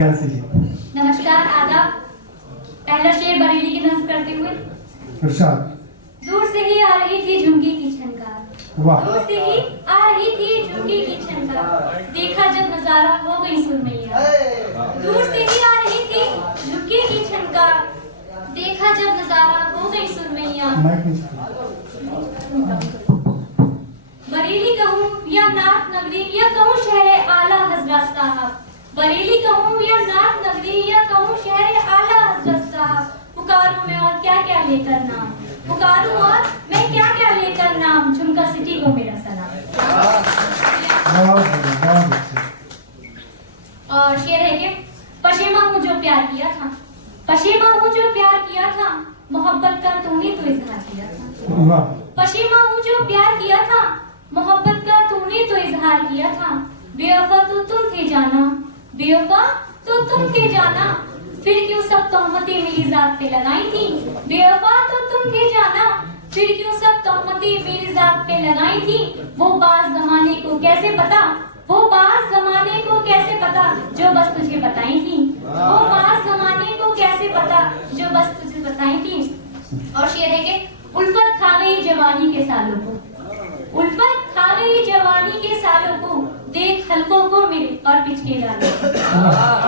नमस्कार, आदाब। पहला शेर बरेली की नस्ल करते हुए। दूर से ही आ रही थी झुमकी की छनकार, दूर से ही आ रही थी झुमकी की छनकार, देखा जब नजारा हो गई सुरमैया। दूर से ही आ रही थी झुमकी की छनकार, देखा जब नजारा हो गई सुरमैया। बरेली कहूँ या नाथ नगरी या कहूँ शहर आला हजरत साहब, बरेली कहूँ या नाथ नगरी या कहूँ शहर आला हजरत साहब, पुकारूं मैं और क्या क्या लेकर नाम, पुकारूं और मैं क्या क्या लेकर नाम, झुमका सिटी को मेरा सलाम। और शेर है कि पशेमा हूँ जो प्यार किया था, पशेमा हूँ जो प्यार किया था, मोहब्बत का तूने तो इजहार किया था। पशेमा हूँ जो प्यार किया था, मोहब्बत का तूने तो इजहार किया था। बेवफा तो तुम थे जाना, बेवफा तो तुम थे जाना, फिर क्यों सब तोहमतें मेरी जात पे लगाई थी। बेवफा तो तुम थे जाना, फिर क्यों सब तोहमतें मेरी जात पे लगाई थी। वो बात जमाने को कैसे पता, वो बात जमाने को कैसे पता, जो बस तुझे बताई थी। वो बात जमाने को कैसे पता, जो बस तुझे बताई थी। और शेर है कि उल्फत खा गई जवानी के सालों को, उल्फत खा गई जवानी के सालों को, देख हल्कों को मेरे और पिछके गालों को।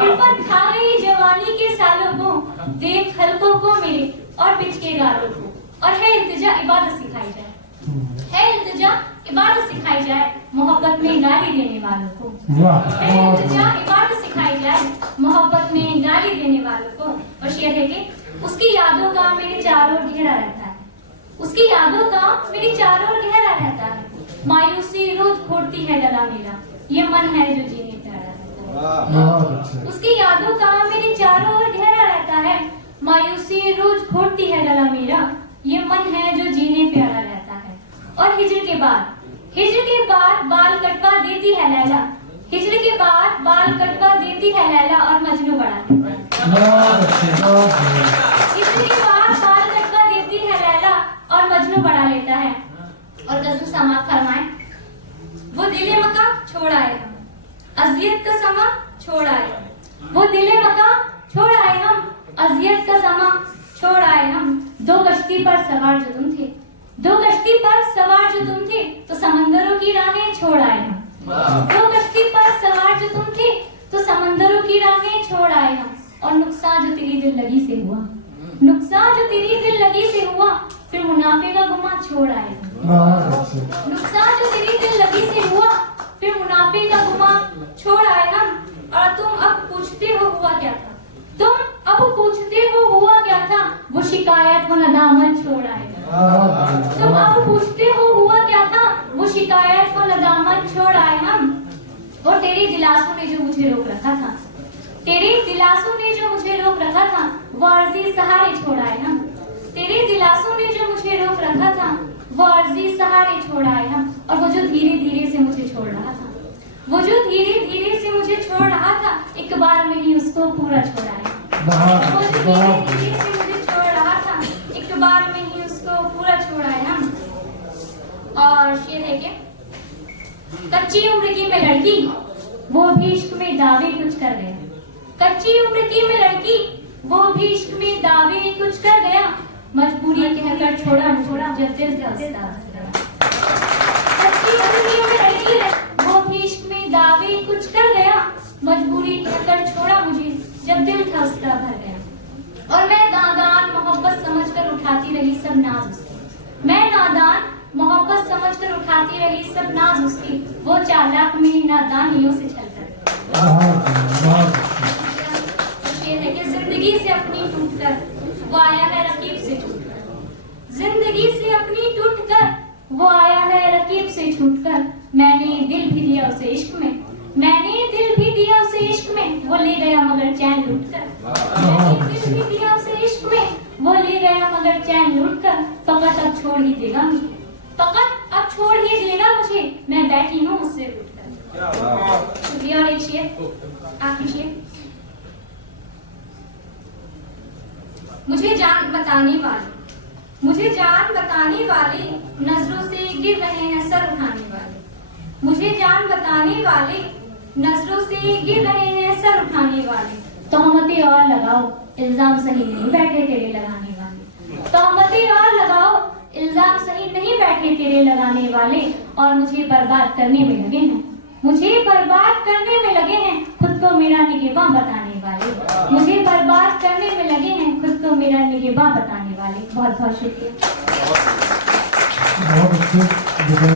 उल्फत खा गई जवानी के सालों को, देख हल्कों को मेरे और पिछके गालों को। और है इल्तिजा इबादत सिखाई जाए, है इल्तिजा इबादत सिखाई जाए, मोहब्बत में गाली देने वालों को। है इल्तिजा इबादत सिखाई जाए, मोहब्बत में गाली देने वालों को। और शेर है कि उसकी यादों का मेरे चारों ओर घेरा रहता है, उसकी यादों का मेरे चारों ओर घेरा रहता है। मायूसी रोज खोटती है गला मेरा, ये मन है जो जीने प्यारा रहता है। उसकी यादों का मेरे चारों ओर घेरा रहता है, मायूसी रोज खोटती है गला मेरा, ये मन है जो जीने प्यारा रहता है। और हिजर के बाद बाल कटवा देती है लैला, हिजर के बाद बाल कटवा देती है लैला और मजनू बढ़ा देता है। हिजर के बाद बाल कटवा देती है लैला और मजनू बढ़ा लेता है। और गजल समाप्त फरमाए। वो दिले मका छोड़ आए हम, अजियत का समा छोड़ आए, वो दिले मका छोड़ आए हम, अजियत का समा छोड़ आए हम। दो कश्ती पर सवार जो तुम थे, दो कश्ती पर सवार जो तुम थे, तो समंदरों की राहें छोड़ आए हम। दो कश्ती पर सवार जो तुम थे, तो समंदरों की राहें छोड़ आए हम। और नुकसान जो तेरी दिल लगी से हुआ, नुकसान जो तेरी दिल लगी से हुआ, फिर मुनाफे का गुमा छोड़ आए हम। नुकसान जो तेरी दिल लगी से हुआ, फिर मुनाफे का गुमा छोड़ आए हम। और तुम अब पूछते हो हुआ क्या था, तुम अब पूछते हो हुआ क्या था, वो शिकायत वो नदामत छोड़ आए हम। तुम अब पूछते हो हुआ क्या था, वो शिकायत वो नदामत छोड़ आए हम। और तेरे दिलासों ने जो मुझे रोक रखा था, तेरे दिलासों ने जो मुझे रोक रखा था, वो अर्जी सहारे छोड़ आए हम। तेरे दिलासों ने जो मुझे रोक रखा था, वो अर्जी सहारे छोड़ आए हम। और वो जो धीरे धीरे से मुझे छोड़ रहा था, वो जो धीरे धीरे से मुझे छोड़ रहा था, एक बार में ही उसको पूरा छोड़ आए। वो जो धीरे धीरे से मुझे छोड़ रहा था, एक बार में ही उसको पूरा छोड़ आए हम। और शेर है कि कच्ची उम्र की मैं लड़की, वो भी इश्क में दावे कुछ कर गया। कच्ची उम्र की मैं लड़की, वो भी इश्क में दावे कुछ कर गया, मजबूरी कहकर छोड़ा जब दिल था उसका। कच्ची उम्र की मैं लड़की, वो भी इश्क में दावे कुछ कर गया, मजबूरी कहकर छोड़ा मुझे जब दिल था उसका भर गया। और मैं नादान मोहब्बत समझकर उठाती रही सब नाज उसकी, मैं नादान मोहब्बत समझकर उठाती रही सब नाज उसकी, वो चालाक मेरी नादानियों से छलकर। शेर है कि जिंदगी से अपनी टूटकर वो आया है रकीब से छूटकर, जिंदगी से अपनी टूटकर वो आया है रकीब से छूटकर। मैंने दिल भी दिया उसे इश्क में, मैंने दिल भी दिया उसे इश्क में, वो ले गया मगर चैन लूटकर। मैंने दिल भी दिया उसे इश्क में, वो ले गया मगर चैन लूटकर। फकत अब छोड़ ही देगा मुझे, फकत अब छोड़ ही देगा मुझे, मैं बैठी हूँ उससे लूटकर। शुक्रिया। और एक शेर, आखिरी शेर। मुझे जान बताने वाले, मुझे जान बताने वाले, नजरों से गिर रहे हैं सर उठाने वाले। मुझे जान बताने वाले, नजरों से गिर रहे हैं सर उठाने वाले, तोहमतें और लगाओ इल्जाम सही नहीं बैठे तेरे लगाने वाले, तोहमतें और लगाओ इल्जाम सही नहीं बैठे तेरे लगाने वाले, और मुझे बर्बाद करने में लगे हैं, मुझे बर्बाद करने में लगे हैं खुद को मेरा निगहबां बताने वाले, मुझे बर्बाद करने में लगे हैं खुद को मेरा निगहबां बताने वाले। बहुत बहुत शुक्रिया।